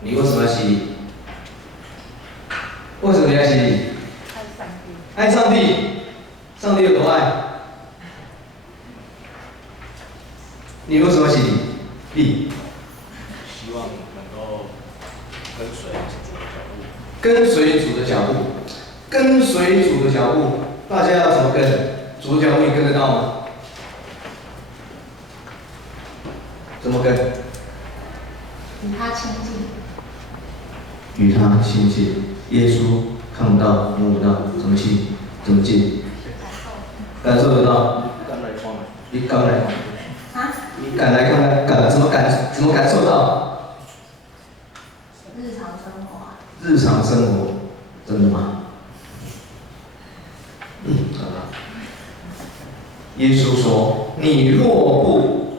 你为什么要洗礼？为什么你要洗礼？爱上帝。上帝有多爱？你为什么要洗礼？礼。希望能够跟随主的脚步。跟随主的脚步，跟随主的脚步，大家要怎么跟？主的脚步你跟得到吗？怎么跟？与他亲近。与他亲近。耶稣看不到、摸不到，怎么亲？怎么近？感受得到。敢来看。你敢来？啊？你敢来看看？怎么感受到？日常生活啊。日常生活，真的吗？好了。耶稣说：“你若不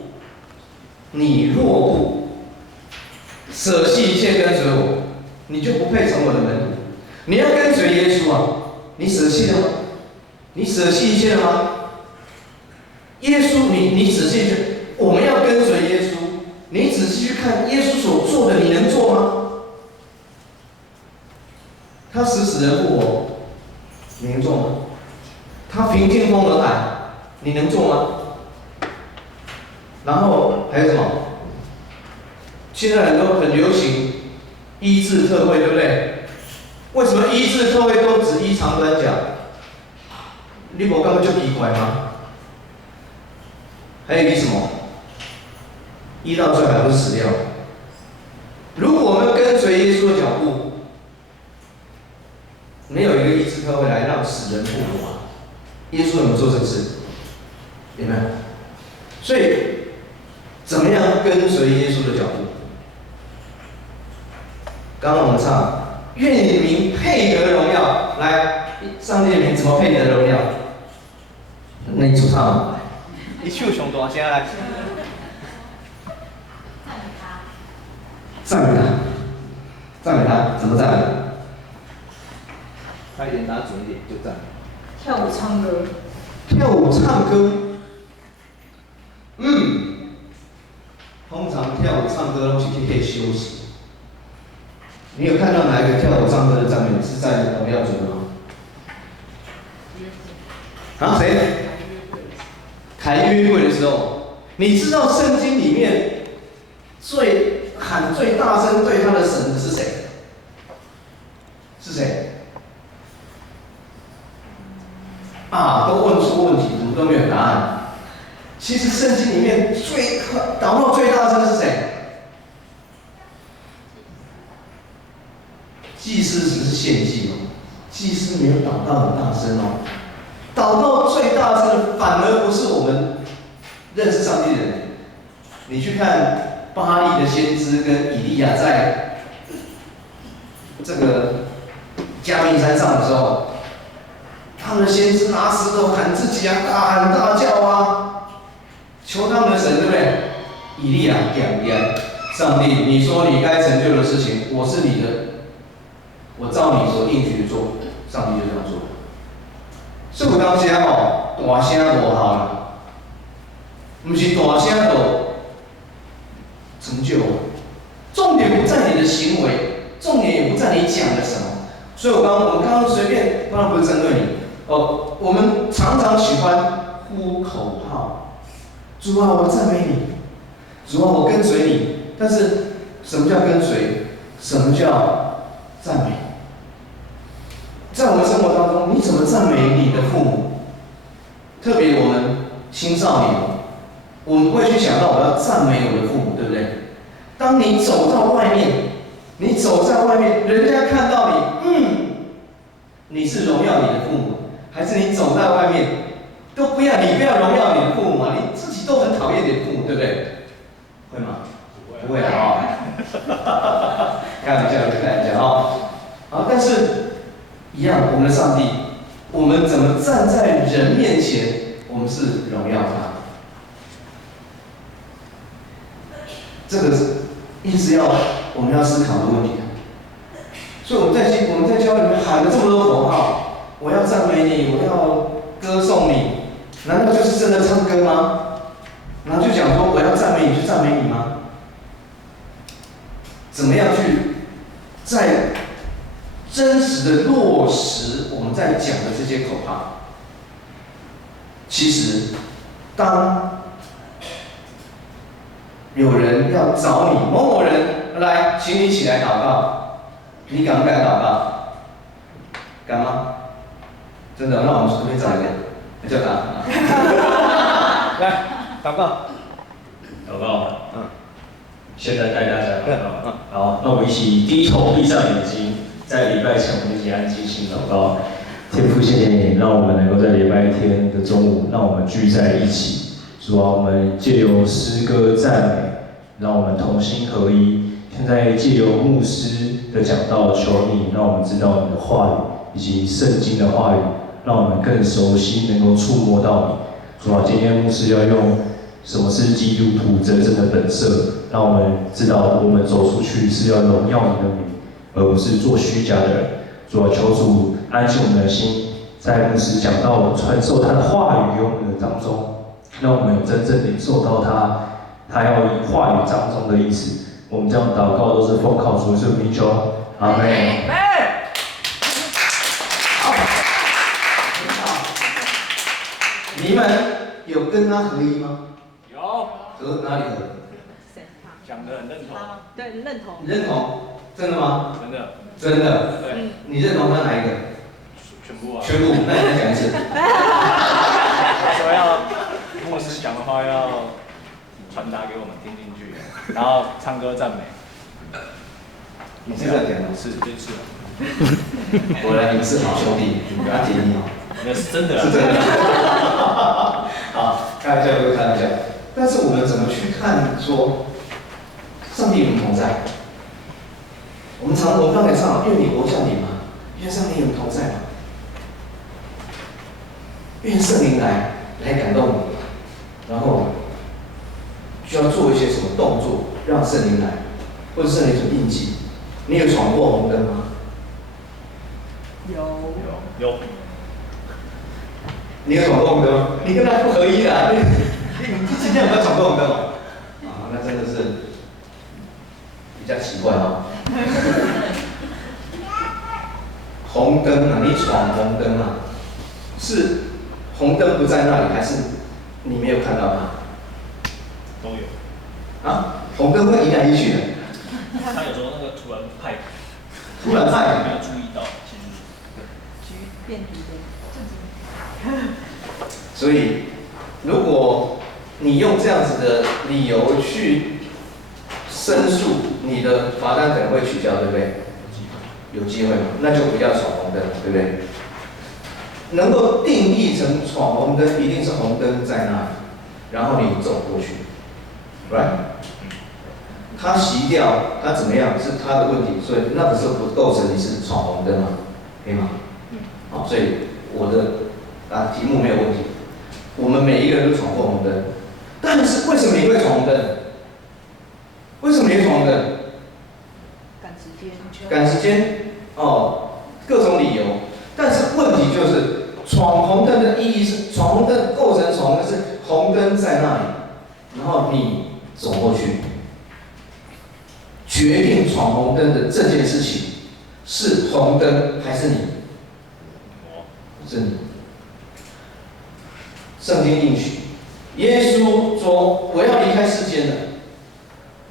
舍弃一切跟随我，你就不配成我的门徒。你要跟随耶稣啊，你舍弃了吗？你舍弃一切了吗？耶稣，你仔细去，我们要跟随耶稣，你仔细去看耶稣所做的，你能做吗？他死人复活，你能做吗？他平静风和海，你能做吗？然后还有什么？现在很流行医治特会，对不对？为什么医治特会都只医长短脚？你无感觉就奇怪吗？还有医什么？医到最后还不是死掉？如果我们跟随耶稣的脚步，没有一个医治特会来让死人复活啊！耶稣有没有做这个事？有没有？所以，怎么样跟随耶稣的脚步？刚刚我们唱“愿你名配得荣耀”，来，上帝的名怎么配得荣耀？那你主唱，你手上大声来。赞美他。赞美他，怎么赞美？快一点，拿准一点，就赞美。跳舞唱歌。跳舞唱歌。通常跳舞唱歌都是可以休息。你有看到哪一个跳舞唱歌的赞美是在荣耀主的吗？啊，谁？开约会的时候，你知道圣经里面喊最大声对他的神的是谁？是谁？啊，都问出问题，怎么都没有答案？其实圣经里面祷告最大声的是谁？祭司只是献祭哦，祭司没有祷告很大声哦。祷告最大声的反而不是我们认识上帝的人。你去看巴利的先知跟以利亚在这个加密山上的时候，他们的先知拿石头喊自己啊，大喊大叫啊，求他们的神，对不对？以利亚讲上帝，你说你该成就的事情，我是你的，我照你所应许的做，上帝就这样做。所以有当时哦，大声无效啦，不是大声就成就。重点不在你的行为，重点也不在你讲了什么。所以我们刚刚随便，当然不是针对你哦，我们常常喜欢呼口号，主啊，我赞美你，主啊，我跟随你。但是什么叫跟随？什么叫赞美？在我们生活当中，你怎么赞美你的父母？特别我们青少年，我们会去想到我要赞美我的父母，对不对？当你走到外面，你走在外面，人家看到你，你是荣耀你的父母，还是你走在外面都不要，你不要荣耀你的父母啊，你自己都很讨厌你的父母，对不对？会吗？不会啊，开玩笑，开玩笑啊。好，但是一样，我们的上帝，我们怎么站在人面前，我们是荣耀他。这个是一直我们要思考的问题。所以我们在教会里面喊了这么多口号，我要赞美你，我要歌颂你，难道就是真的唱歌吗？然后就讲说我要赞美你，就赞美你吗？怎么样去在真实的落实我们在讲的这些口号。其实，当有人要找你某某人来，请你起来祷告，你敢不敢祷告？敢吗？真的，那我们随便找一个，你叫他。来，祷告。祷告。现在带大家祷告。好，那我们一起低头闭上眼睛，在礼拜前我们一起安静心祷告。天父，谢谢你，让我们能够在礼拜天的中午，让我们聚在一起。主啊，我们借由诗歌赞美，让我们同心合一。现在借由牧师的讲道，求你让我们知道你的话语以及圣经的话语，让我们更熟悉，能够触摸到你。主啊，今天牧师要用什么是基督徒真正的本色，让我们知道我们走出去是要荣耀你的名，而不是做虚假的人。主啊，求主安静我们的心，在牧师讲道传授他的话语给我们的当中，让我们有真正领受到他要以话语当中的意思。我们这样祷告都是奉靠主耶稣名求，阿门。你们有跟他合一吗？有，合哪里合？讲得很认同。对，认同。你认同？真的吗？真的。真的。对。你认同他哪一个？全部啊。全部。那你再讲一次。他说要牧师讲的话要传达给我们听进去，然后唱歌赞美。你是这样讲的？是，这次。果然你是好兄弟，你不要提你哦。那是真的啊。是真的。好，开玩笑归开玩笑，但是我们怎么去看说，上帝与我们同在？我们刚才唱，愿你国降临嘛，愿上帝与我们同在嘛，愿圣灵来感动你，然后需要做一些什么动作，让圣灵来，或者圣灵所印记。你有闯过红灯吗？有。你有闯过红灯吗？你跟他不合一的，你今天有没有闯过红灯？啊，那真的是比较奇怪哦。红灯啊，你闯红灯啊，是红灯不在那里，还是你没有看到它？都有。啊，红灯会移来移去的。他有时候那个突然派，没有注意到，其实变橘的。所以，如果你用这样子的理由去申诉，你的罚单可能会取消，对不对？有机会嘛？那就不叫闯红灯，对不对？能够定义成闯红灯，一定是红灯在那里，然后你走过去 ，right？ 他熄掉，他怎么样是他的问题，所以那个时候不构成你是闯红灯嘛，可以吗？好，所以我的题目没有问题。我们每一个人都闯过红灯，但是为什么你会闯红灯？为什么你会闯红灯？赶时间哦，各种理由。但是问题就是，闯红灯的意义是，闯红灯构成闯红灯是红灯在那里，然后你走过去。决定闯红灯的这件事情是红灯还是你？是你。圣经应许，耶稣说：“我要离开世间了，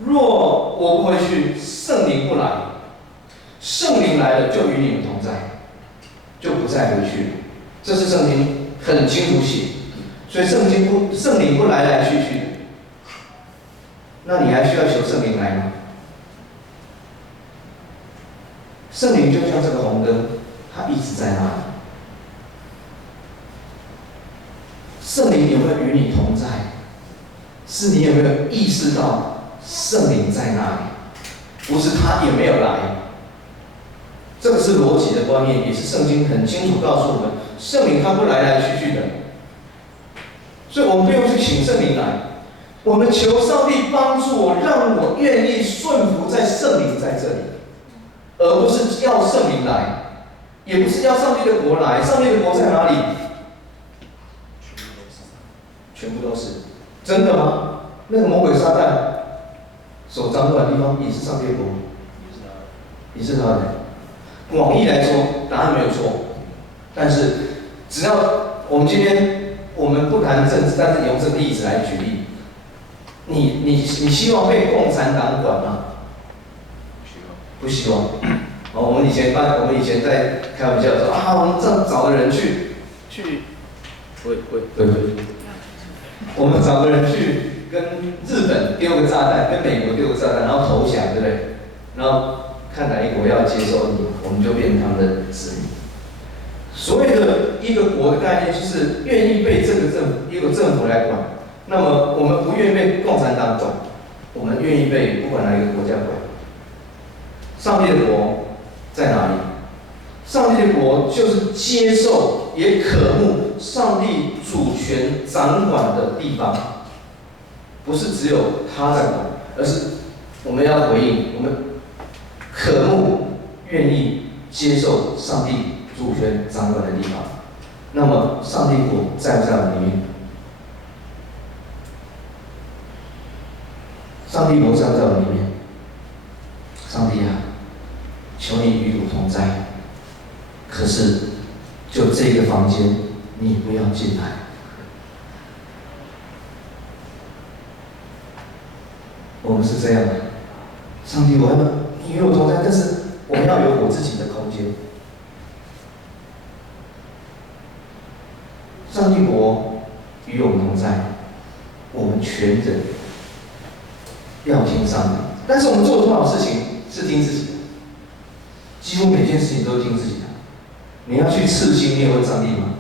若我不回去，圣灵不来。圣灵来了，就与你们同在，就不再回去了。”这是圣经很清楚写，所以圣灵不来去的。那你还需要求圣灵来吗？圣灵就像这个红灯，它一直在那里。圣灵有没有与你同在？是你有没有意识到圣灵在那里？不是他也没有来。这个是逻辑的观念，也是圣经很清楚告诉我们，圣灵他不来去的。所以我们不用去请圣灵来，我们求上帝帮助我，让我愿意顺服在圣灵在这里。而不是要圣灵来，也不是要上帝的国来。上帝的国在哪里？全部都是。真的吗？那个魔鬼撒旦所掌管的地方也是上帝的国？你是他的人。广义来说，答案没有错，但是只要我们今天我们不谈政治，但是用这个例子来举例，你希望被共产党管吗？不希望。我们以前在开玩笑说啊，我们这找个人去，对，我们找个人去跟日本丢个炸弹，跟美国丢个炸弹，然后投降，对不对？然后看哪一国要接受你，我们就变成他们的子民。所谓的一个国的概念，就是愿意被这个一个政府来管。那么我们不愿意被共产党管，我们愿意被不管哪一个国家管。上帝的国在哪里？上帝的国就是接受也渴慕上帝主权掌管的地方，不是只有他在管，而是我们要回应，我们渴慕、愿意接受上帝主权掌管的地方。那么，上帝国在不在我们里面？上帝国在不在我们里面？上帝啊，求你与我同在。可是，就这个房间，你不要进来。我们是这样的，上帝，你与我同在，但是我要有我自己的空间。上帝国与我们同在，我们全人要听上帝。但是我们做了多少事情是听自己的？几乎每件事情都听自己的。你要去刺青，你也问上帝吗？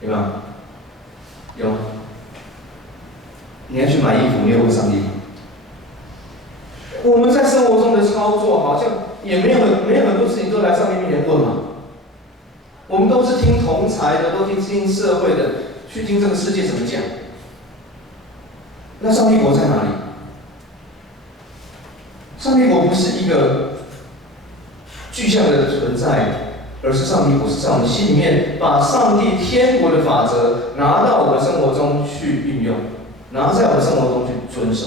有没有？有吗？你要去买衣服，你也问上帝吗？我们在生活中的操作，好像也没有很多事情都来上帝面前问嘛。我们都是听同侪的，都听社会的，去听这个世界怎么讲。那上帝国在哪里？上帝国不是一个具象的存在，而是上帝国是在我们心里面，把上帝天国的法则拿到我们生活中去运用，拿在我们生活中去遵守。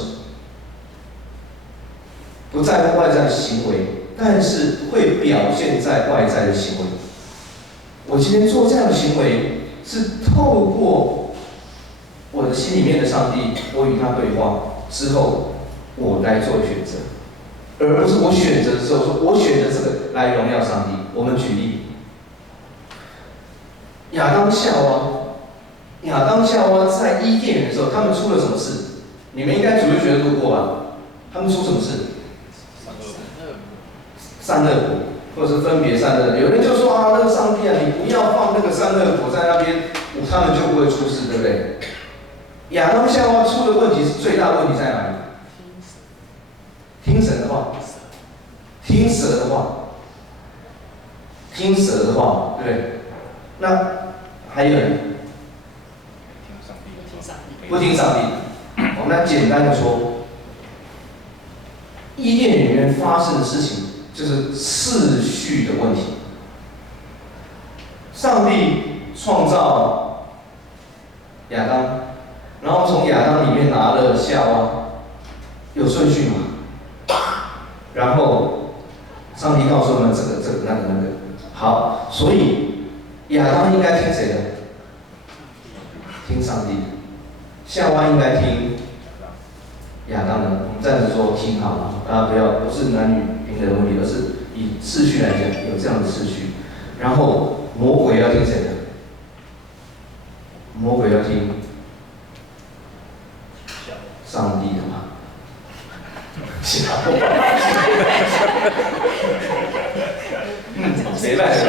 不在乎外在的行为，但是会表现在外在的行为。我今天做这样的行为，是透过我的心里面的上帝，我与他对话之后，我来做选择，而不是我选择的时候说，我选择这个来荣耀上帝。我们举例，亚当夏娃在伊甸园的时候，他们出了什么事？你们应该主日学路过吧？他们出什么事？善恶果，或者是分别善恶。有人就说啊，那个上帝啊，你不要放那个善恶果在那边，他们就不会出事，对不对？亚当夏娃出的问题是最大的问题在哪里？听神的话，听蛇的话，听蛇的话，对不对？那还有人不听上帝。我们来简单的说，伊甸园里面发生的事情。就是次序的问题。上帝创造亚当，然后从亚当里面拿了夏娃，有顺序吗？然后上帝告诉我们这个那个。好，所以亚当应该听谁的？听上帝的。夏娃应该听亚当的。我们暂时说听好了，大家不是男女平等的问题，而是以次序来讲，有这样的次序。然后魔鬼要听谁的？魔鬼要听上帝的嘛？谁来的？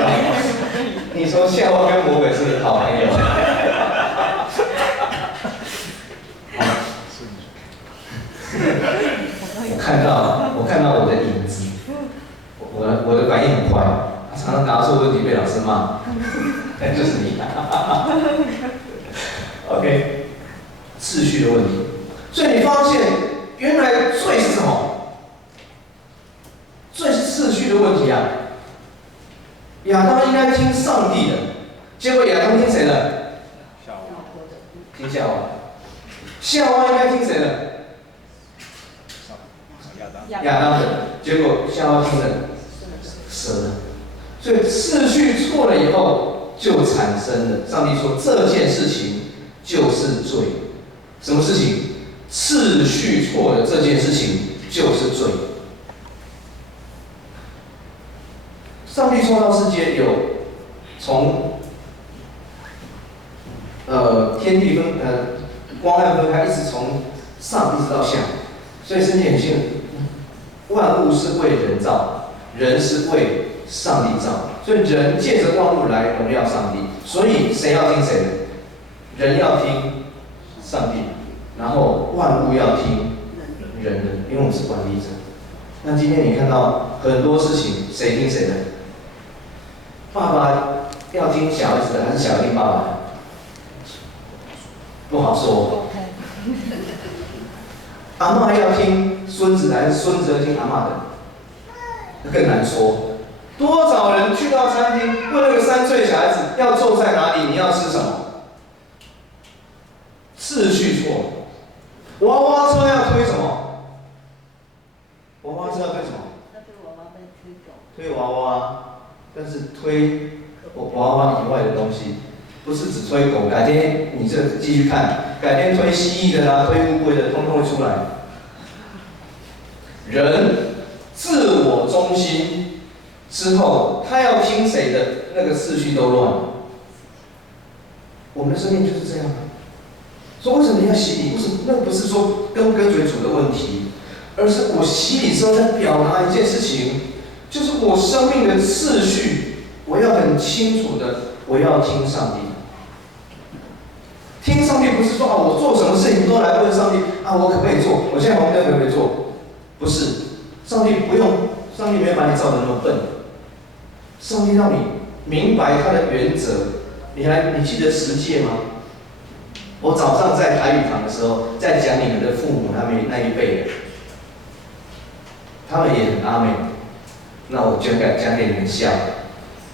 你说夏娃跟魔鬼是好朋友？我看到我的影子，我的反应很快，常常答错问题被老师骂，但就是你。OK， 次序的问题，所以你发现原来罪是什么？罪是次序的问题啊。亚当应该听上帝的，结果亚当听谁的？听夏娃。夏娃应该听谁的？亚当的，结果夏娃听了蛇了，所以次序错了以后就产生了。上帝说这件事情就是罪，什么事情？次序错了这件事情就是罪。上帝创造世界有从天地光暗分开，一直从上一直到下，所以圣经很清楚，万物是为人造，人是为上帝造，所以人借着万物来荣耀上帝。所以谁要听谁的？人要听上帝，然后万物要听人的，因为我们是管理者。那今天你看到很多事情，谁听谁的？爸爸要听小孩子的，还是小孩听爸爸的？不好说。阿嬷要听孙子的，还是孙子要听阿嬷的？更难说。多少人去到餐厅，问那个3岁小孩子要坐在哪里，你要吃什么？次序错。娃娃车要推什么？娃娃车要推什么？推娃娃，但是推娃娃以外的东西，不是只推狗。改天你这继续看，改天推蜥蜴的啦，推乌龟的，通通会出来。人自我中心之后，他要听谁的，那个次序都乱了。我们的生命就是这样。说为什么你要洗礼？为什么？那不是说跟不跟随主的问题，而是我洗礼之后在表达一件事情，就是我生命的次序，我要很清楚的，我要听上帝。听上帝不是说我做什么事情都来问上帝我可不可以做？我现在黄灯可不可以做？不是，上帝不用，上帝没有把你造得那么笨。上帝让你明白他的原则。你记得10诫吗？我早上在台语堂的时候，在讲你们的父母他们那一辈的，他们也很阿美。那我讲给你们笑。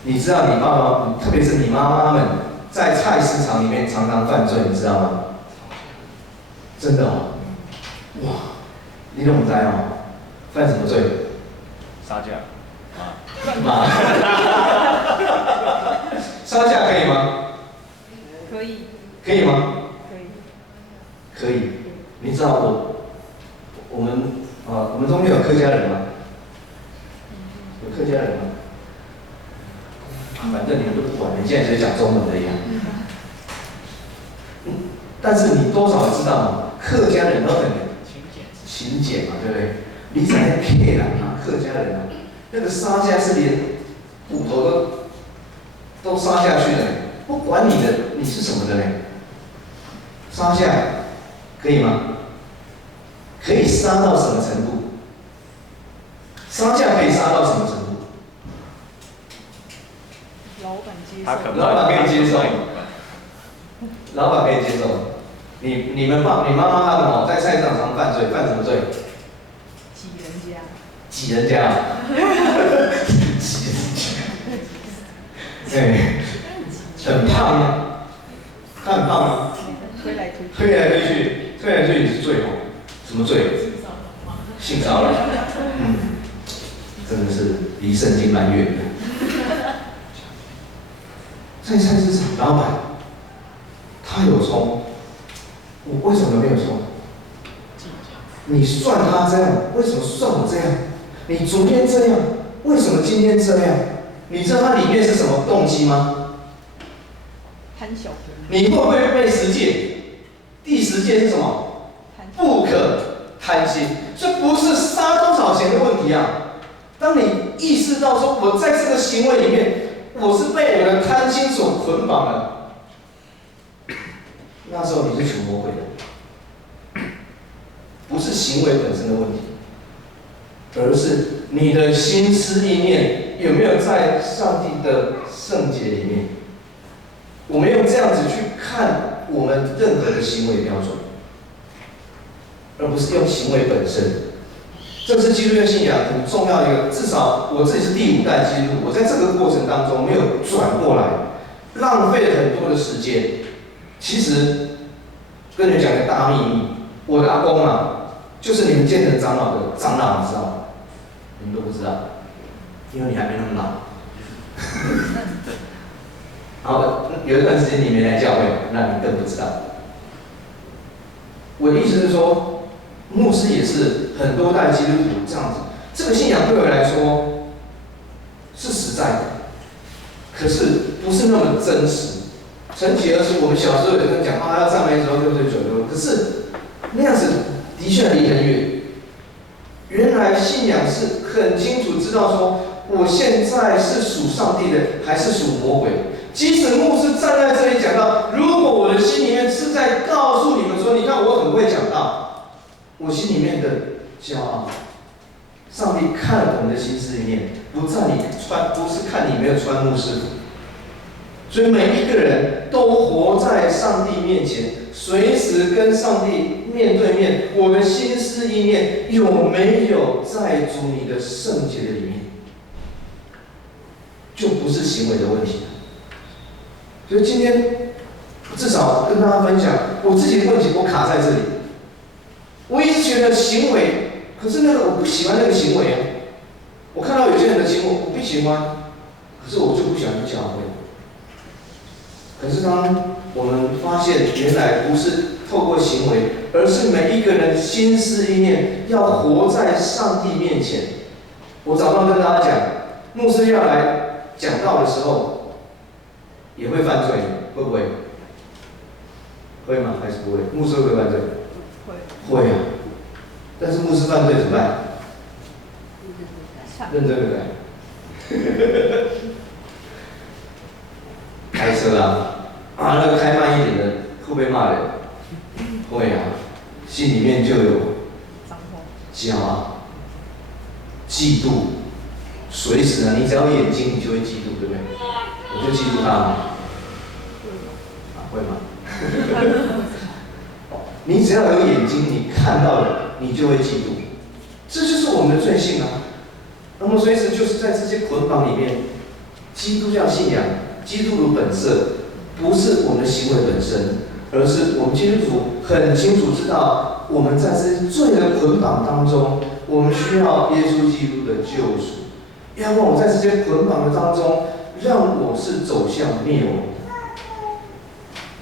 你知道你爸爸，特别是你妈妈们，在菜市场里面常常犯罪，你知道吗？真的哇，你怎么知哦？犯什么罪？杀价。妈。杀价可以吗？可以。可以吗？可以。你知道我们中间有客家人吗？有客家人吗？反正你们都不管，你现在只是讲中文的一样。但是你多少知道吗？客家人都很勤俭嘛，对不对？你在那 K 人啊，客家人啊，那个杀价是连骨头都杀下去的，不管你是什么的嘞，杀价可以吗？可以杀到什么程度？杀价可以杀到什么程度？老板接受。老板可以接受。老板可以接受。你妈妈他们在菜市场常犯罪，犯什么罪？挤人家。对，很胖吗？他很胖吗？推来推去是罪哦。什么罪？性骚扰。真的是离圣经蛮远的。在菜市场，老板他有葱，我为什么没有葱？你算他这样，为什么算我这样？你昨天这样，为什么今天这样？你知道它里面是什么动机吗？贪小便宜。你会不会背10诫？第10诫是什么？不可贪心。这不是杀多少钱的问题啊！当你意识到说，我在这个行为里面，我是被我的贪心所捆绑了，那时候你是属魔鬼的，不是行为本身的问题，而是你的心思意念有没有在上帝的圣洁里面？我们用这样子去看我们任何的行为标准，而不是用行为本身。这是基督教信仰很重要的一个，至少我自己是第5代基督徒，我在这个过程当中没有转过来，浪费了很多的时间。其实跟你们讲个大秘密，我的阿公就是你们建成长老的长老，你知道吗？你们都不知道，因为你还没那么老。然后有一段时间你没来教会，那你更不知道。我的意思是说，牧师也是很多代基督徒这样子，这个信仰对我来说是实在的，可是不是那么真实。曾几何时，我们小时候有人讲啊，要赞美的时候6岁9岁，可是那样子的确离很远。原来信仰是很清楚知道说，我现在是属上帝的，还是属魔鬼的。即使牧师站在这里讲到，如果我的心里面是在告诉你们说，你看我很会讲道，我心里面的骄傲，上帝看了我们的心思里面，不是看你没有穿牧师服。所以每一个人都活在上帝面前，随时跟上帝面对面。我的心思意念有没有在主你的圣洁的里面，就不是行为的问题了。所以今天至少跟大家分享我自己的问题，我卡在这里。我一直觉得行为，可是那个我不喜欢那个行为啊。我看到有些人的行为我不喜欢，可是我就不喜欢去教会。可是当我们发现原来不是透过行为，而是每一个人心思意念要活在上帝面前。我早上跟大家讲，牧师要来讲道的时候，也会犯罪，会不会？会吗？还是不会？牧师会不会犯罪？会。会啊。但是牧师犯罪怎么办？认真的改。开车啊，那个开慢一点的会不会骂人？会啊，心里面就有骄傲、嫉妒，随时啊，你只要有眼睛，你就会嫉妒，对不对？我就嫉妒他嘛，会吗？你只要有眼睛，你看到了，你就会嫉妒，这就是我们的罪性啊。那么随时就是在这些捆绑里面，基督教信仰。基督徒本色不是我们的行为本身，而是我们基督徒很清楚知道，我们在这些罪的捆绑当中，我们需要耶稣基督的救赎。要不然我在这些捆绑的当中，让我是走向灭亡。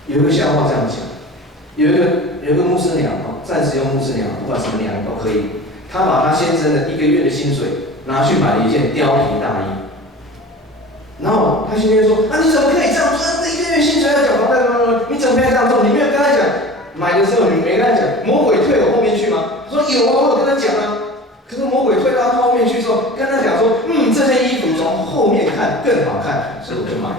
有一个笑话这样讲，有一个牧师娘暂时用牧师娘，不管什么娘都可以，她把她先生的1个月的薪水拿去买了一件貂皮大衣。然后他先生说：“啊，你怎么可以这样做？这1个月薪水要缴房贷，你怎么可以这样做？你没有跟他讲，买的时候你没跟他讲，魔鬼退我后面去吗？”他说：“有啊，我有跟他讲啊。”可是魔鬼退到他后面去之后，跟他讲说：“这件衣服从后面看更好看，所以我就买。”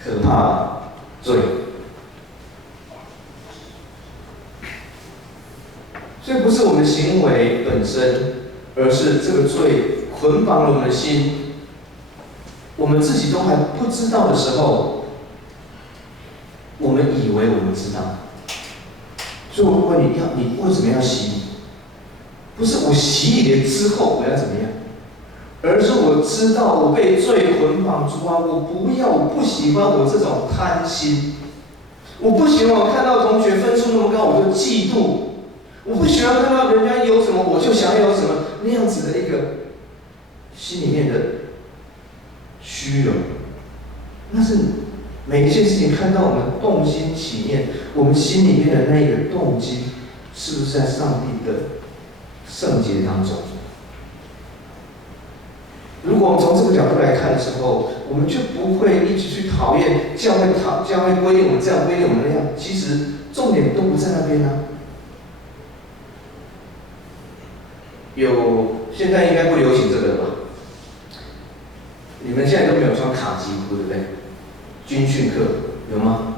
可怕的罪。所以不是我们行为本身，而是这个罪。捆绑了我们的心，我们自己都还不知道的时候，我们以为我们知道。所以我问你，你为什么要洗礼？不是我洗礼之后我要怎么样，而是我知道我被罪捆绑住啊！我不喜欢我这种贪心，我不喜欢我看到同学分数那么高我就嫉妒，我不喜欢看到人家有什么我就想要有什么那样子的一个。心里面的虚荣，那是每一件事情看到我们动心起念，我们心里面的那个动机，是不是在上帝的圣洁当中？如果我们从这个角度来看的时候，我们就不会一直去讨厌教会规定我们这样，规定我们那样。其实重点都不在那边啊。现在应该不流行这个了吧？你们现在都没有穿卡其裤，对不对？军训课有吗？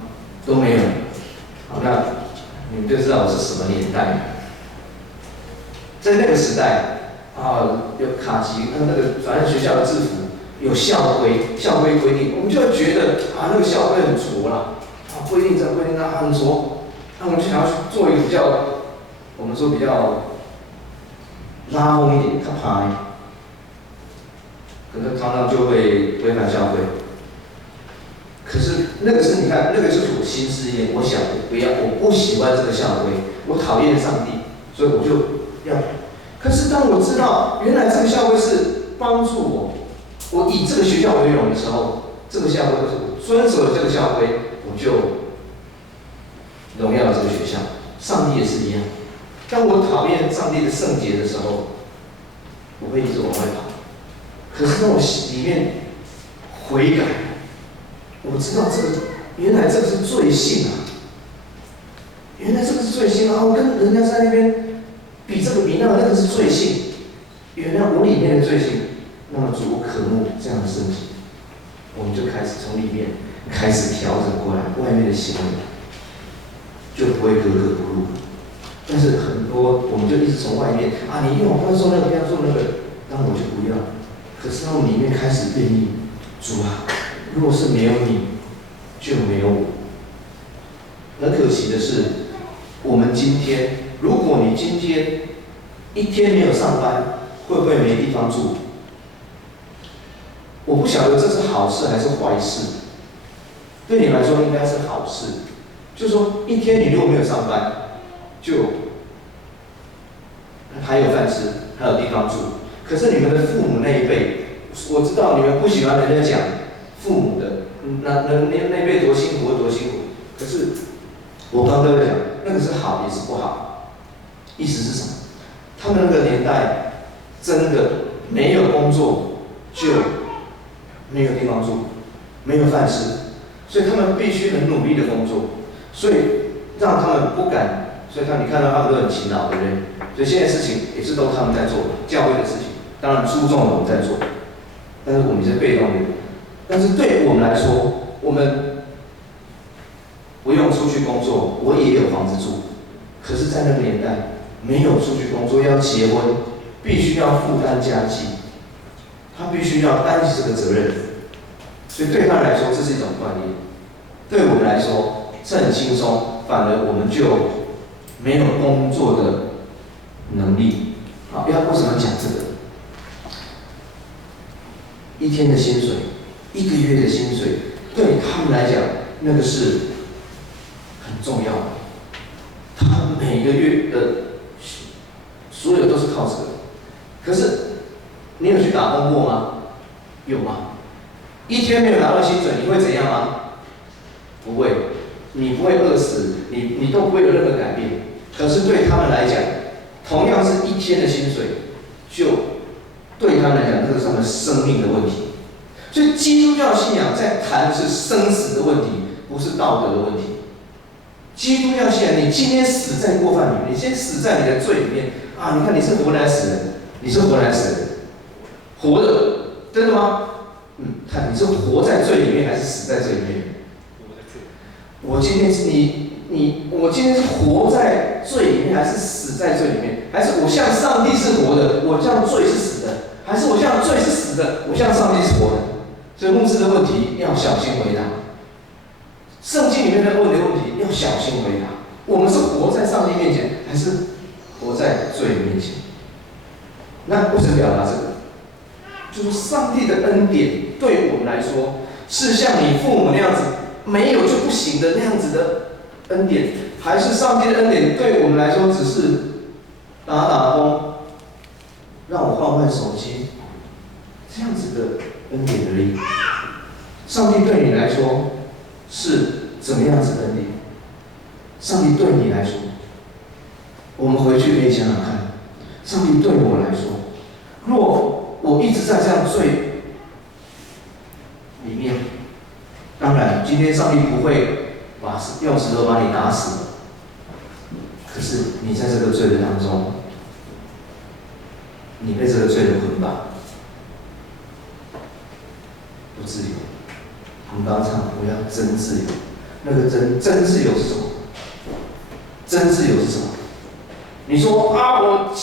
都没有。好，那你们就知道我是什么年代。在那个时代有卡其，那个反正学校的制服有校规规定，我们就会觉得那个校规很挫啦，规定这规定那很挫，那我们就想要去做一个比较，我们说比较拉风一点，较派。可能常常就会违反校规。可是那个是你看，那个就是我心思意念，我想我不喜欢这个校规，我讨厌上帝，所以我就要。可是当我知道原来这个校规是帮助我以这个学校为荣的时候，这个校规我遵守了这个校规，我就荣耀了这个学校。上帝也是一样，当我讨厌上帝的圣洁的时候，我会一直往外跑。可是当我里面悔改，我知道这个原来这个是罪性啊，原来这个是罪性啊！我跟人家在那边比这个比那个，那个是罪性。原来我里面的罪性，那么主可怒这样的事情，我们就开始从里面开始调整过来，外面的行为就不会格格不入。但是很多我们就一直从外面啊，你要不要做那个，不要做那个，当我就不要。可是当我里面开始愿意，主啊，若是没有你，就没有我。很可惜的是，我们今天，如果你今天一天没有上班，会不会没地方住？我不晓得这是好事还是坏事。对你来说应该是好事，就是说一天你如果没有上班，就还有饭吃，还有地方住。可是你们的父母那一辈，我知道你们不喜欢人家讲父母的那辈多辛苦多辛苦，可是我刚刚在讲，那个是好也是不好。意思是什么？他们那个年代真的没有工作，就没有地方住，没有饭吃，所以他们必须很努力的工作，所以让他们不敢。所以你看到他们都很勤劳，对不对？所以现在事情也是都他们在做，教会的事情，当然注重了我们在做，但是我们是被动的。但是对我们来说，我们不用出去工作，我也有房子住。可是，在那个年代，没有出去工作，要结婚，必须要负担家计，他必须要担起这个责任。所以对他来说，这是一种锻炼；对我们来说，是很轻松，反而我们就没有工作的能力。好，为什么讲这个？一天的薪水，一个月的薪水，对他们来讲，那个是很重要的。他每个月的所有都是靠这个。可是你有去打工过吗？有吗？一天没有拿到薪水，你会怎样吗？不会，你不会饿死，你都不会有任何改变。可是对他们来讲，同样是一天的薪水，就对他们来讲，这是他们生命的问题。所以基督教信仰在谈的是生死的问题，不是道德的问题。基督教信仰，你今天死在过犯里面，你先死在你的罪里面啊！你看你是活来死人，你是活来死人，活的，真的吗？看你是活在罪里面还是死在罪里面？我今天是我今天是活在罪里面，还是死在罪里面？还是我像上帝是活的，我像罪是死的？还是我像罪是死的，我像上帝是活的？所以牧师的问题要小心回答。圣经里面的问题要小心回答。我们是活在上帝面前，还是活在罪面前？那为什么表达这个？就是上帝的恩典对我们来说，是像你父母那样子没有就不行的那样子的恩典，还是上帝的恩典对我们来说只是打打工，让我换换手机，这样子的恩典而已？上帝对你来说是怎么样子的恩典？上帝对你来说，我们回去可以想想看，上帝对我来说，若我一直在这样罪里面，当然今天上帝不会用石头把你打死，可是你在这个罪的当中，你被这个罪的捆绑，不自由。我们刚唱我要真自由，那个真自由是什么？真自由是什么？你说啊，我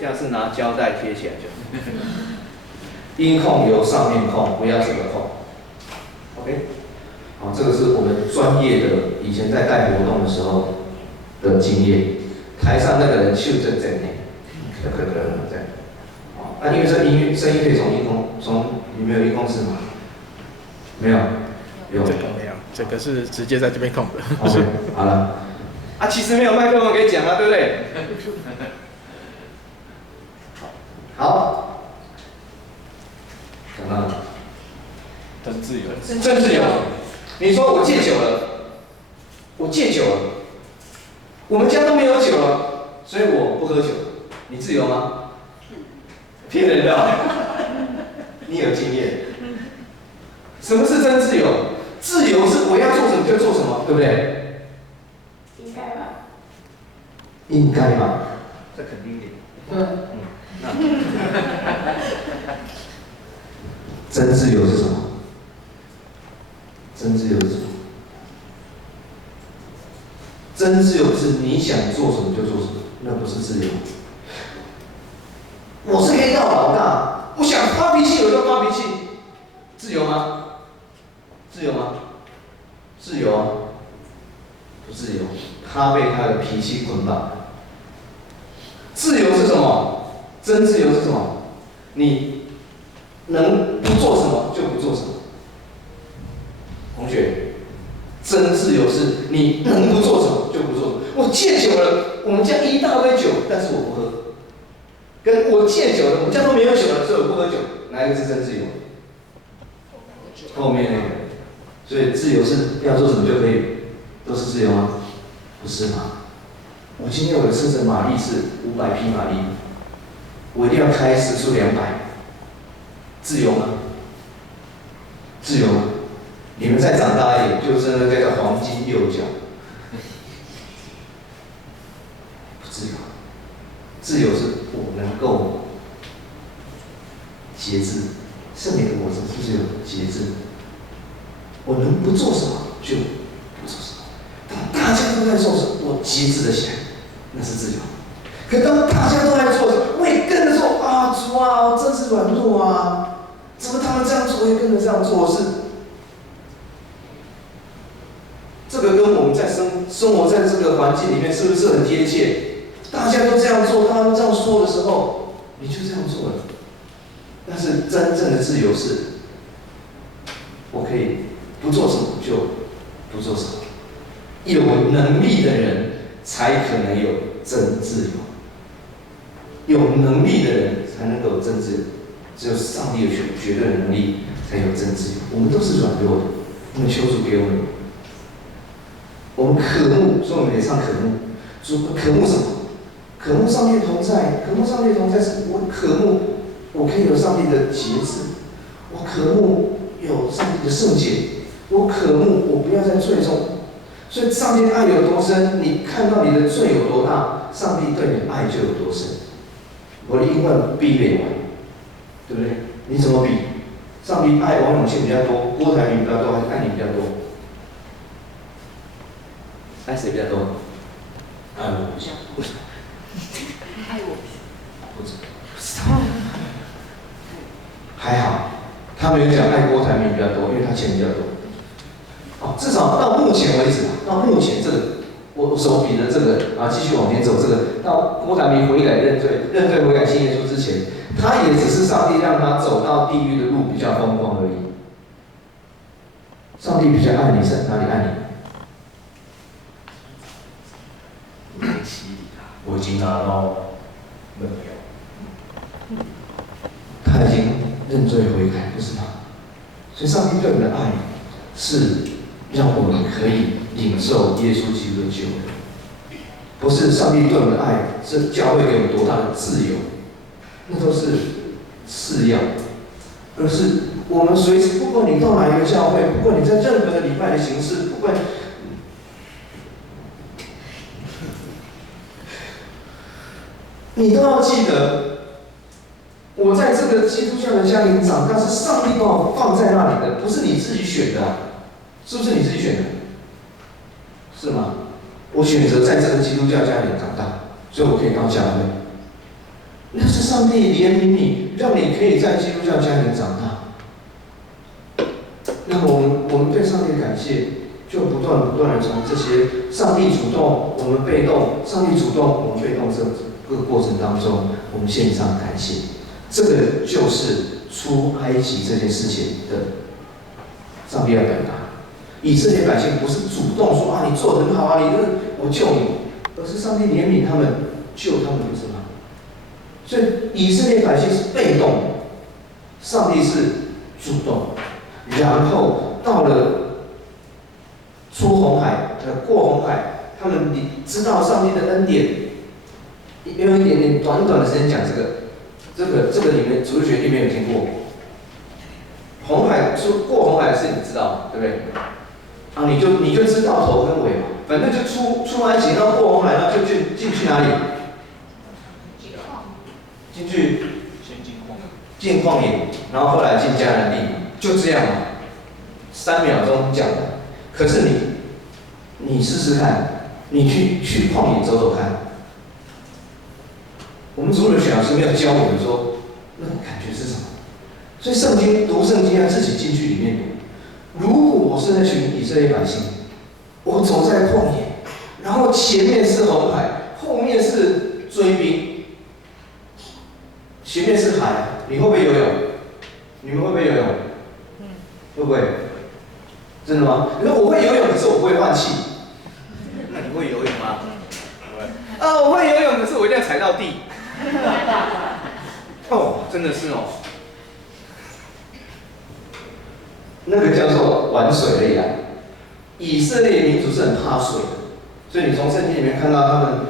下次拿胶带贴起来就，音控由上面控，不要这个控。OK， 好，这个是我们专业的，以前在带活动的时候的经验。台上那个人袖珍在内，这样。好，因为这声音可以从音控，你们有音控室吗？没有，有。这个没有，这个是直接在这边控的。OK， 好了，啊，其实没有麦克风可以讲啊，对不对？好，讲到哪？真自由。真自由。你说我戒酒了，我戒酒了，我们家都没有酒了，所以我不喝酒。你自由吗？骗人的哦，你有经验。什么是真自由？自由是我要做什么就做什么，对不对？应该吧。应该吧。这肯定的。真自由是什么？真自由是什么？真自由是你想做什么就做什么，那不是自由。我是黑道老大，我想发脾气我就发脾气，自由吗？自由吗？自由啊，不自由，他被他的脾气捆绑。自由是什么？真自由是什么？你能不做什么就不做什么。同学，真自由是你能不做什么就不做什么。我戒酒了，我们家一大堆酒，但是我不喝。跟我戒酒了，我们家都没有酒了，所以我不喝酒，哪一个是真自由？后面那个。所以自由是要做什么就可以，都是自由吗？不是吗？我今天我的车子马力是500匹马力，我一定要开时速200，自由吗？自由吗？你们再长大一点，就真的叫黄金右脚。不自由，自由是我能够节制，圣灵的我是不是有节制？我能不做什么就不做什么。当大家都在做什么，我节制的起来，那是自由。可当大家都在做，我也跟着做啊！主啊，我真是软弱啊！怎么他们这样做，我也跟着这样做？这个跟我们在生活在这个环境里面，是不是很贴切？大家都这样做，大家都这样说的时候，你就这样做了。但是真正的自由是，我可以不做什么就不做什么。有能力的人才可能有真自由，有能力的人才能够有真自由。只有上帝有绝对的能力，才有真自由。我们都是软弱的，我们求主给我们。我们渴慕，所以我们得唱渴慕。主渴慕什么？渴慕上帝同在，渴慕上帝同在是我渴慕，我可以有上帝的节制，我渴慕有上帝的圣洁，我渴慕我不要再罪中。所以上帝的爱有多深，你看到你的罪有多大，上帝对你的爱就有多深。我的英文比不完，对不对？你怎么比？上帝爱王永庆比较多，郭台铭比较多，还是爱你比较多？爱谁比较多？爱我。为什么？爱我。不知道。还好，他没有讲爱郭台铭比较多，因为他钱比较多。哦，至少到目前为止，到目前这个我手比的这个啊，继续往前走，这个到郭台铭悔改认罪悔改信耶稣之前，他也只是上帝让他走到地狱的路比较风光而已。上帝比较爱你，是哪里爱你？我已经拿到目标。他已经认罪悔改，不是吗？所以上帝对我们的爱是让我们可以领受耶稣基督的救恩，不是上帝对我们的爱是教会给我们多大的自由，那都是次要，而是我们随时，不管你到哪一个教会，不管你在任何的礼拜的形式，不管你都要记得，我在这个基督教的家庭长大，是上帝把我放在那里的，不是你自己选的，是不是你自己选的？是吗？我选择在这个基督教家庭长大，所以我可以到教会。那是上帝怜悯你，让你可以在基督教家庭长大。那么我们对上帝的感谢，就不断的从这些上帝主动，我们被动；上帝主动，我们被动这个过程当中，我们献上感谢。这个就是出埃及这件事情的上帝要表达。以色列百姓不是主动说啊，你做得很好啊，我救你，而是上帝怜悯他们，救他们，不是吗？所以以色列百姓是被动，上帝是主动。然后到了出红海，过红海，他们知道上帝的恩典。用一点点短的时间讲这个你们主日学一定没有听过。红海过红海的事你知道，对不对？啊，你就知道头跟尾嘛，反正就出埃及，然后过红海，然后就进去哪里？进去进旷野，然后后来进迦南地，就这样嘛，3秒钟讲的。可是你试试看，你去旷野走走看。我们主日学老师没有教我们说那种感觉是什么，所以读圣经要自己进去里面读。如果我是那群以色列百姓，我走在旷野，然后前面是红海，后面是追兵，前面是海，你会不会游泳？你们会不会游泳？会不会？真的吗？你说我会游泳，可是我不会换气。那你会游泳吗？不会。啊，我会游泳，可是我一定要踩到地。哦，真的是哦。那个叫做玩水而已啊。以色列民族是很怕水的，所以你从圣经里面看到他们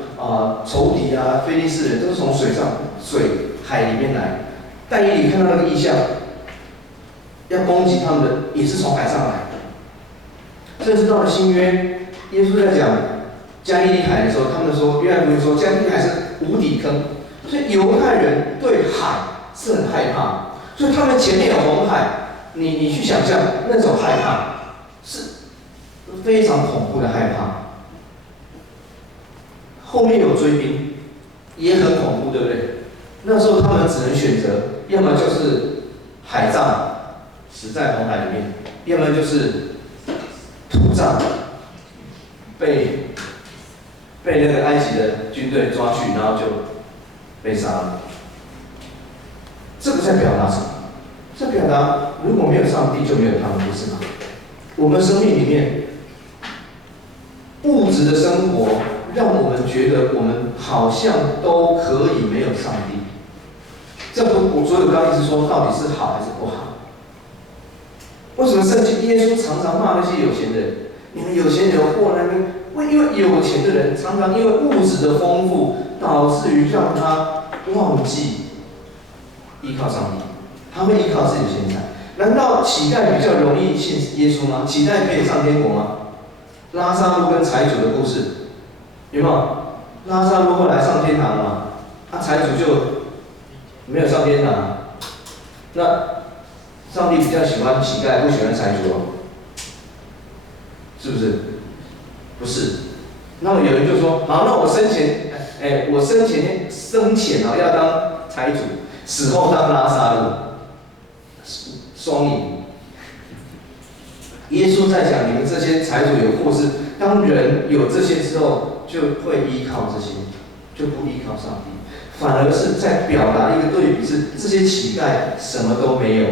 仇敌啊、非利士人都是从海里面来。但以理看到那个异象，要攻击他们的也是从海上来。甚至到了新约，耶稣在讲加利利海的时候，他们说约翰福音说加利利海是无底坑，所以犹太人对海是很害怕，所以他们前面有红海，你去想象那种害怕是非常恐怖的害怕。后面有追兵，也很恐怖，对不对？那时候他们只能选择，要么就是海葬，死在红海里面，要么就是土葬，被那个埃及的军队抓去，然后就被杀了。这个在表达什么？这表达如果没有上帝，就没有他们，不是吗？我们生命里面物质的生活，让我们觉得我们好像都可以没有上帝。这不，所以我刚一直说，到底是好还是不好？为什么圣经耶稣常常骂那些有钱人？你们有钱人祸那边，因为有钱的人常常因为物质的丰富，导致于让他忘记依靠上帝，他会依靠自己的钱财。难道乞丐比较容易信耶稣吗？乞丐可以上天国吗？拉撒路跟财主的故事，有没有？拉撒路后来上天堂了嘛？财主就没有上天堂。那上帝比较喜欢乞丐，不喜欢财主哦，是不是？不是。那么有人就说，好，那我生前要当财主，死后当拉撒路，双赢。耶稣在讲，你们这些财主有祸是，当人有这些之后，就会依靠这些，就不依靠上帝，反而是在表达一个对比，是这些乞丐什么都没有，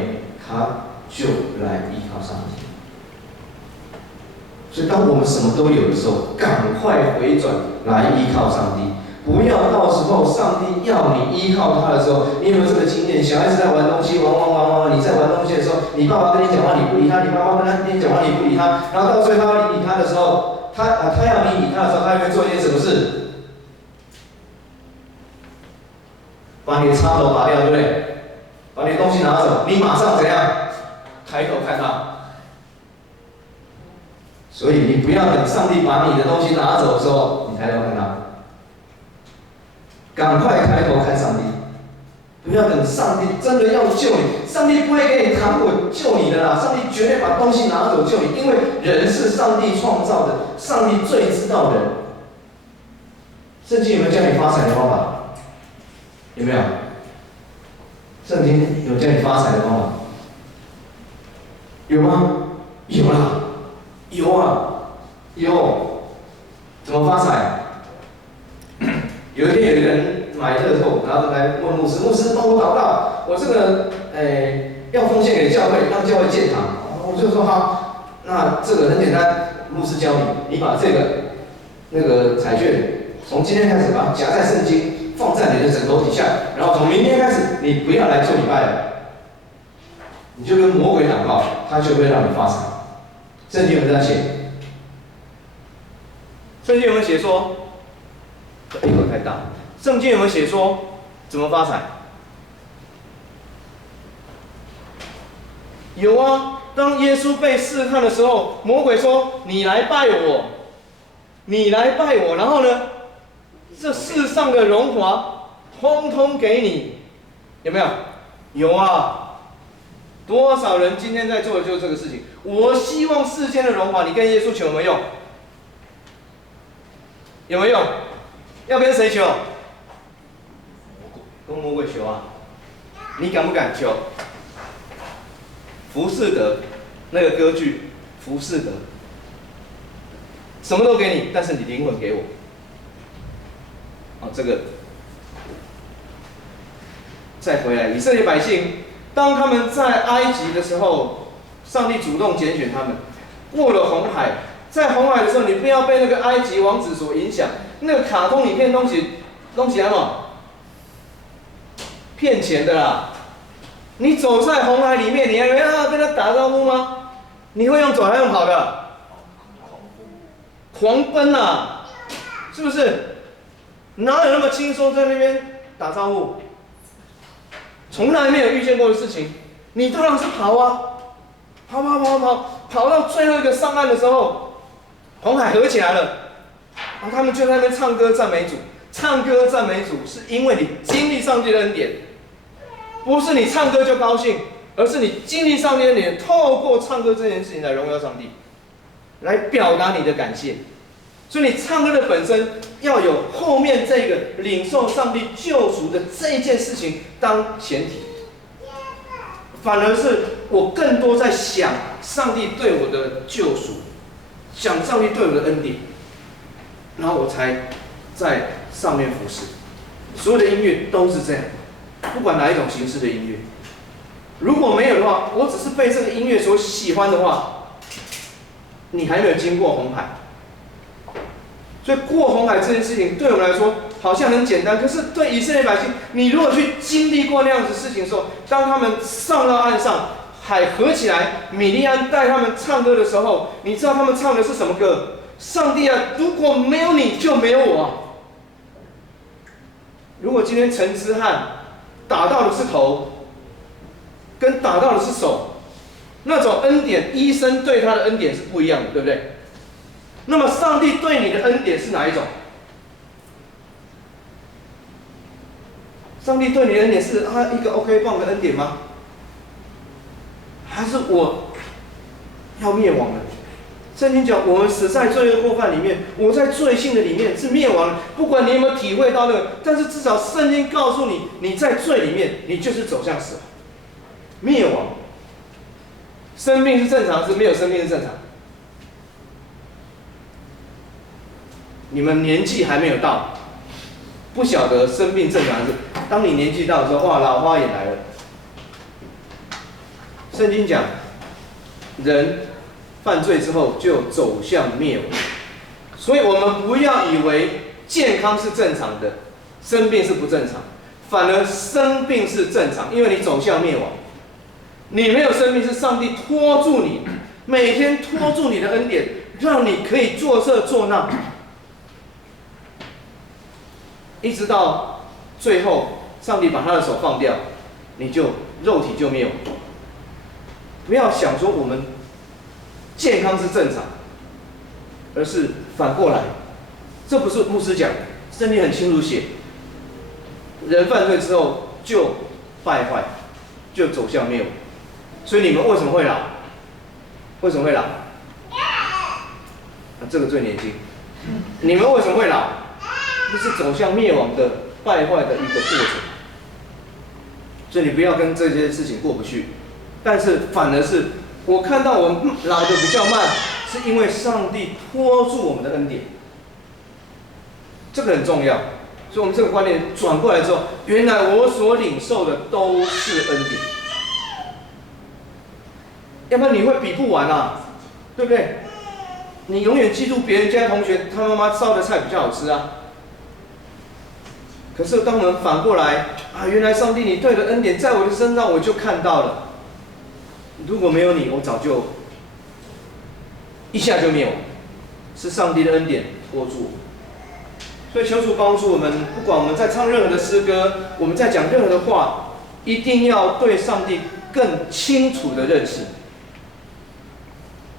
他就来依靠上帝。所以，当我们什么都有的时候，赶快回转来依靠上帝，不要到时候上帝要你依靠他的时候，你有没有这个经验？小孩子在玩东西，玩，你在玩东西的时候，你爸爸跟你讲话你不理他，你妈妈跟你讲话你不理他，然后到最后他要理他的时候，他要你理他的时候，他会做一件什么事？把你的插头拔掉，对不对？把你的东西拿走，你马上怎样？抬头看他。所以你不要等上帝把你的东西拿走的时候，你抬头看他。赶快抬头看上帝，不要等上帝真的要救你，上帝不会给你糖果救你的啦，上帝绝对把东西拿走救你，因为人是上帝创造的，上帝最知道人。圣经有没有教你发财的方法？有没有？圣经有教你发财的方法？有吗？有啦，有啊，有。怎么发财？有一天有人买乐透，然后来问牧师，牧师帮我祷告，我这个要奉献给教会，让教会建堂。我就说好，那这个很简单，牧师教你，你把这个那个彩券从今天开始把它夹在圣经，放在你的枕头底下，然后从明天开始，你不要来做礼拜了，你就跟魔鬼祷告，他就会让你发财。圣经有没有这样写？圣经有没有写说？这一口太大。圣经有没有写说怎么发财？有啊。当耶稣被试探的时候，魔鬼说：“你来拜我，你来拜我。”然后呢，这世上的荣华，通通给你，有没有？有啊。多少人今天在做的就是这个事情。我希望世间的荣华，你跟耶稣求有没有用？有没有用？要跟谁求？跟魔鬼求啊！你敢不敢求？浮士德那个歌剧，浮士德，什么都给你，但是你灵魂给我。这个再回来，以色列百姓，当他们在埃及的时候，上帝主动拣选他们，过了红海。在红海的时候，你不要被那个埃及王子所影响。那个卡通影片东西什么？骗钱的啦！你走在红海里面，你还要跟他打招呼吗？你会用走还是用跑的？狂奔啊！是不是？哪有那么轻松在那边打招呼？从来没有遇见过的事情，你当然是跑啊！跑到最后一个上岸的时候，红海合起来了，然后他们就在那边唱歌赞美主。唱歌赞美主，是因为你经历上帝的恩典。不是你唱歌就高兴，而是你经历上帝的恩典，透过唱歌这件事情来荣耀上帝，来表达你的感谢。所以你唱歌的本身要有后面这个领受上帝救赎的这一件事情当前提，反而是我更多在想上帝对我的救赎，想上帝对我的恩典，然后我才在上面服侍。所有的音乐都是这样。不管哪一种形式的音乐，如果没有的话，我只是被这个音乐所喜欢的话，你还没有经过红海。所以过红海这件事情对我们来说好像很简单，可是对以色列百姓，你如果去经历过那样子的事情的时候，当他们上到岸上，海合起来，米利安带他们唱歌的时候，你知道他们唱的是什么歌？上帝啊，如果没有你就没有我啊！如果今天陈之汉打到的是头，跟打到的是手，那种恩典，医生对他的恩典是不一样的，对不对？那么上帝对你的恩典是哪一种？上帝对你的恩典是一个 OK 棒的恩典吗？还是我要灭亡了？圣经讲，我们死在罪恶过犯里面，我在罪性的里面是灭亡了。不管你有没有体会到那个，但是至少圣经告诉你，你在罪里面，你就是走向死亡、灭亡。生命是正常，还是没有生命是正常？你们年纪还没有到，不晓得生命正常还是？当你年纪到的时候，哇，老花眼来了。圣经讲，人犯罪之后就走向灭亡，所以我们不要以为健康是正常的，生病是不正常，反而生病是正常，因为你走向灭亡。你没有生命，是上帝拖住你，每天拖住你的恩典，让你可以做这做那，一直到最后，上帝把他的手放掉，你就肉体就灭亡。不要想说我们健康是正常，而是反过来，这不是牧师讲，圣经很清楚写，人犯罪之后就败坏，就走向灭亡。所以你们为什么会老？为什么会老？这个最年轻。你们为什么会老？这是走向灭亡的败坏的一个过程。所以你不要跟这些事情过不去。但是反而是我看到我们老的比较慢，是因为上帝拖住我们的恩典，这个很重要。所以我们这个观念转过来之后，原来我所领受的都是恩典，要不然你会比不完啊。对不对？你永远记住别人家同学他妈妈烧的菜比较好吃啊。可是当我们反过来啊，原来上帝你对的恩典在我的身上我就看到了，如果没有你，我早就一下就灭亡，是上帝的恩典托住我。所以求主帮助我们，不管我们在唱任何的诗歌，我们在讲任何的话，一定要对上帝更清楚的认识。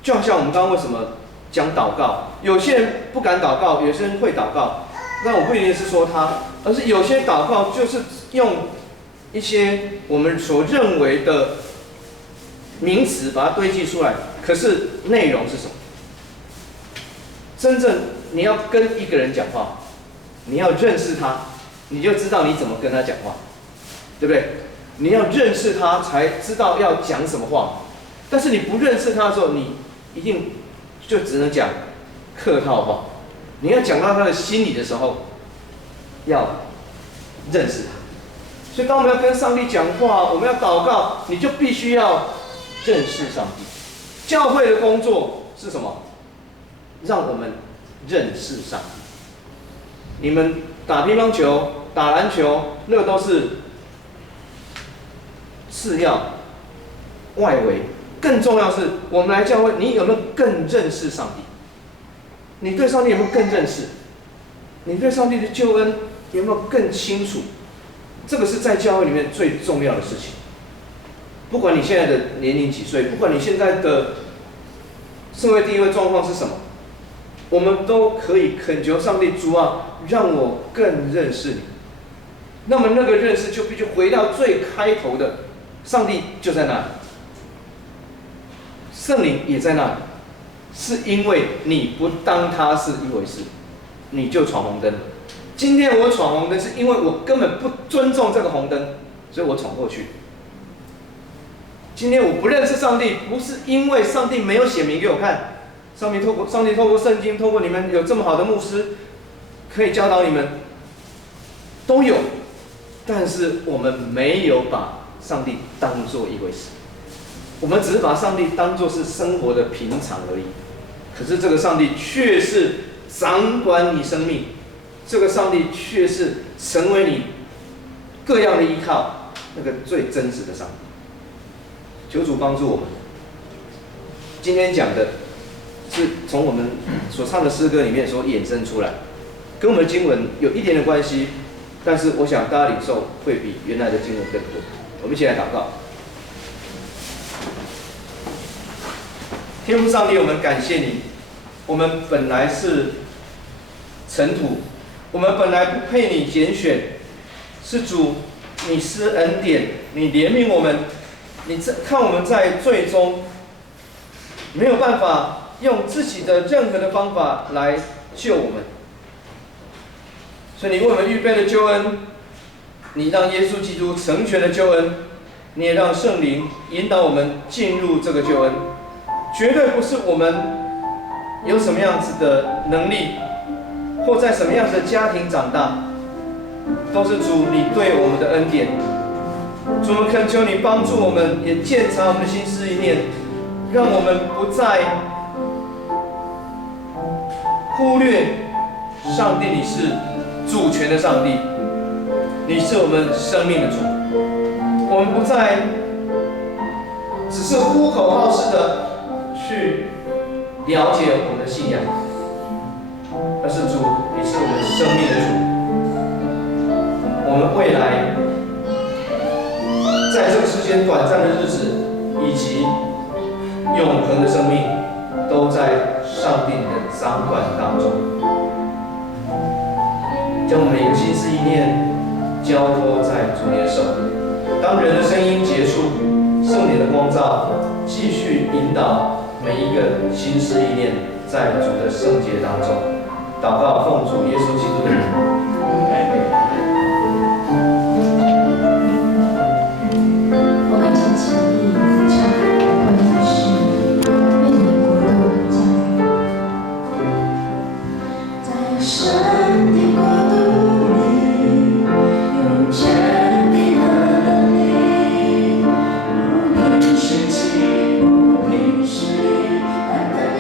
就好像我们刚刚为什么讲祷告，有些人不敢祷告，有些人会祷告，那我不一定是说他，而是有些祷告就是用一些我们所认为的名词把它堆积出来，可是内容是什么？真正你要跟一个人讲话，你要认识他，你就知道你怎么跟他讲话，对不对？你要认识他才知道要讲什么话，但是你不认识他的时候，你一定就只能讲客套话。你要讲到他的心里的时候，要认识他。所以当我们要跟上帝讲话，我们要祷告，你就必须要认识上帝。教会的工作是什么？让我们认识上帝。你们打乒乓球、打篮球，那个都是次要、外围。更重要是，我们来教会，你有没有更认识上帝？你对上帝有没有更认识？你对上帝的救恩有没有更清楚？这个是在教会里面最重要的事情。不管你现在的年龄几岁，不管你现在的社会地位状况是什么，我们都可以恳求上帝主啊，让我更认识你。那么那个认识就必须回到最开头的，上帝就在那里，圣灵也在那里，是因为你不当他是一回事，你就闯红灯了。今天我闯红灯是因为我根本不尊重这个红灯，所以我闯过去。今天我不认识上帝，不是因为上帝没有写明给我看，上帝透过圣经，透过你们有这么好的牧师，可以教导你们，都有，但是我们没有把上帝当作一回事，我们只是把上帝当作是生活的平常而已。可是这个上帝却是掌管你生命，这个上帝却是成为你各样的依靠，那个最真实的上帝。求主帮助我们。今天讲的是从我们所唱的诗歌里面所衍生出来，跟我们的经文有一点点关系，但是我想大家领受会比原来的经文更多。我们一起来祷告。天父上帝，我们感谢你，我们本来是尘土，我们本来不配你拣选，是主你施恩典，你怜悯我们，你看我们在罪中没有办法用自己的任何的方法来救我们，所以你为我们预备了救恩，你让耶稣基督成全了救恩，你也让圣灵引导我们进入这个救恩。绝对不是我们有什么样子的能力，或在什么样子的家庭长大，都是主你对我们的恩典。主，我们恳求你帮助我们，也鉴察我们的心思意念，让我们不再忽略上帝，你是主权的上帝，你是我们生命的主。我们不再只是呼口号式的去了解我们的信仰，而是主，你是我们生命的主。我们未来在这个世间短暂的日子，以及永恒的生命，都在上帝的掌管当中。将我们每个心思意念交托在主你的手。当人的声音结束，圣灵的光照继续引导每一个心思意念，在主的圣洁当中。祷告奉主耶稣基督的名。无凭实际，无凭实力，单单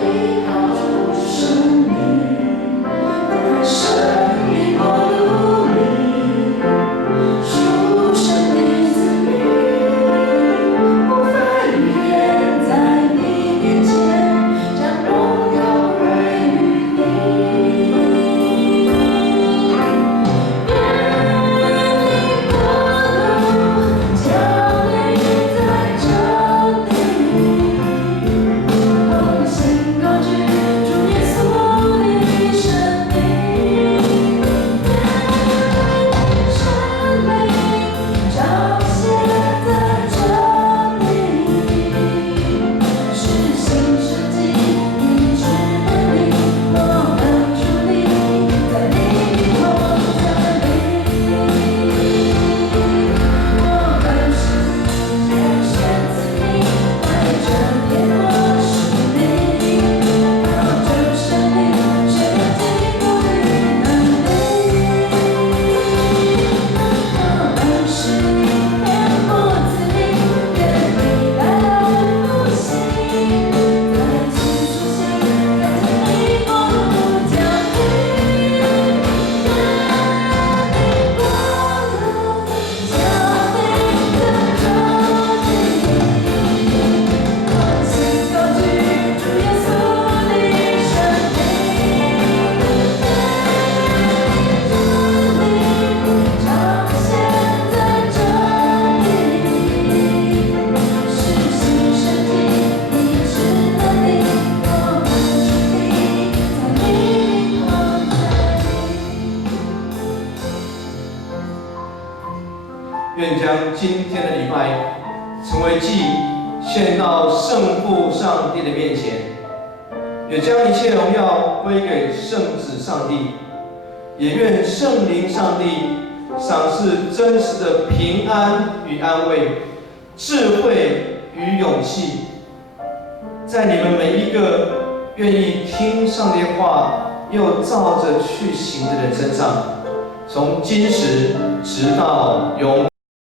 愿将今天的礼拜成为祭，献到圣父上帝的面前，也将一切荣耀归给圣子上帝，也愿圣灵上帝赏赐真实的平安与安慰、智慧与勇气，在你们每一个愿意听上帝话又照着去行的人身上，从今时直到永远。